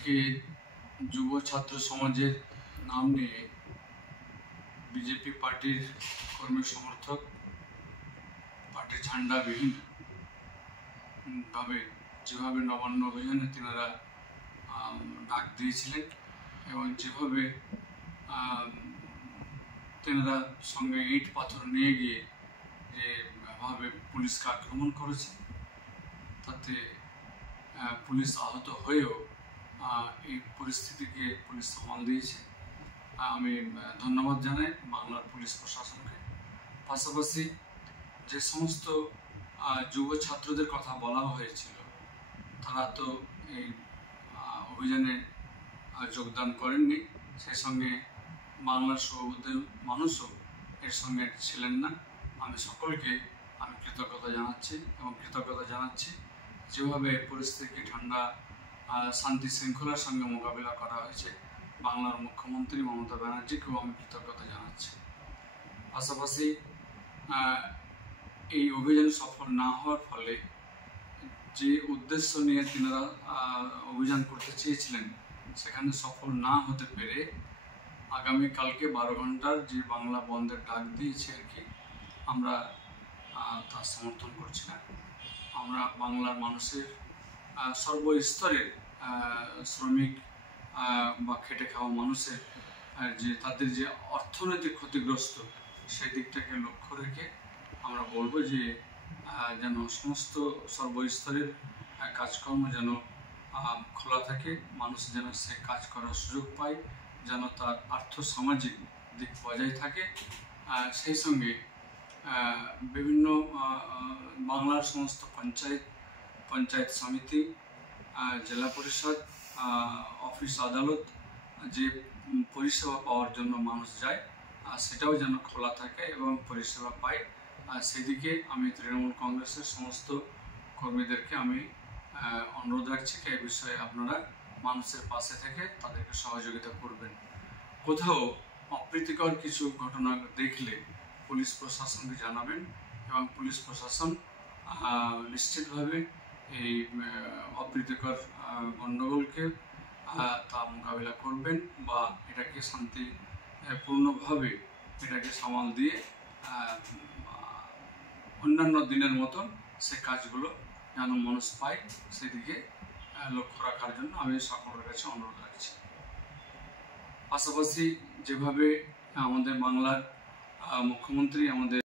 আজকে যুব ছাত্র সমাজের নাম নিয়ে বিজেপি পার্টির কর্মী সমর্থক পার্টির ঝান্ডা বিভিন্নভাবে যেভাবে নবান্ন অভিযানে তেনারা ডাক দিয়েছিলেন এবং যেভাবে তেনারা সঙ্গে ইট পাথর নিয়ে গিয়ে যেভাবে পুলিশকে আক্রমণ করেছে তাতে পুলিশ আহত হয়েও এই পরিস্থিতিকে পুলিশ সামাল দিয়েছে। আমি ধন্যবাদ জানাই বাংলার পুলিশ প্রশাসনকে। পাশাপাশি যে সমস্ত যুব ছাত্রদের কথা বলা হয়েছিল তারা তো এই অভিযানে যোগদান করেননি, সেই সঙ্গে বাংলার সর্বদের মানুষও এর সঙ্গে ছিলেন না। আমি সকলকে কৃতজ্ঞতা জানাচ্ছি এবং কৃতজ্ঞতা জানাচ্ছি যেভাবে পরিস্থিতিকে ঠান্ডা শান্তি শৃঙ্খলার সঙ্গে মোকাবিলা করা হয়েছে। বাংলার মুখ্যমন্ত্রী মমতা ব্যানার্জিকেও আমি কৃতজ্ঞতা জানাচ্ছি। পাশাপাশি এই অভিযান সফল না হওয়ার ফলে যে উদ্দেশ্য নিয়ে তিনারা অভিযান করতে চেয়েছিলেন সেখানে সফল না হতে পেরে আগামীকালকে 12 ঘন্টার যে বাংলা বন্ধের ডাক দিয়েছে আর কি, আমরা তার সমর্থন করছি না। আমরা বাংলার মানুষের সর্বস্তরের শ্রমিক বা খেটে খাওয়া মানুষের যে তাদের যে অর্থনৈতিক ক্ষতিগ্রস্ত সেই দিকটাকে লক্ষ্য রেখে আমরা বলবো যে যেন সমস্ত সর্বস্তরের কাজকর্ম যেন খোলা থাকে, মানুষ যেন সে কাজ করার সুযোগ পায়, যেন তার আর্থসামাজিক দিক বজায় থাকে। সেই সঙ্গে বিভিন্ন বাংলার সমস্ত পঞ্চায়েত সমিতি, জেলা পরিষদ, অফিস আদালত যে পরিষেবা পাওয়ার জন্য মানুষ যায় সেটাও যেন খোলা থাকে এবং পরিষেবা পায়। সেদিকে আমি তৃণমূল কংগ্রেসের সমস্ত কর্মীদেরকে আমি অনুরোধ রাখছি এই বিষয়ে আপনারা মানুষের পাশে থেকে তাদেরকে সহযোগিতা করবেন। কোথাও অপ্রীতিকর কিছু ঘটনা দেখলে পুলিশ প্রশাসনকে জানাবেন এবং পুলিশ প্রশাসন নিশ্চিতভাবে এই অপ্রীতিকর গণ্ডগোলকে তা মোকাবিলা করবেন বা এটাকে শান্তিপূর্ণভাবে এটাকে সামাল দিয়ে অন্যান্য দিনের মতন সে কাজগুলো যেন মানুষ পায় সেদিকে লক্ষ্য রাখার জন্য আমি সকলের কাছে অনুরোধ রাখছি। পাশাপাশি যেভাবে আমাদের বাংলার মুখ্যমন্ত্রী আমাদের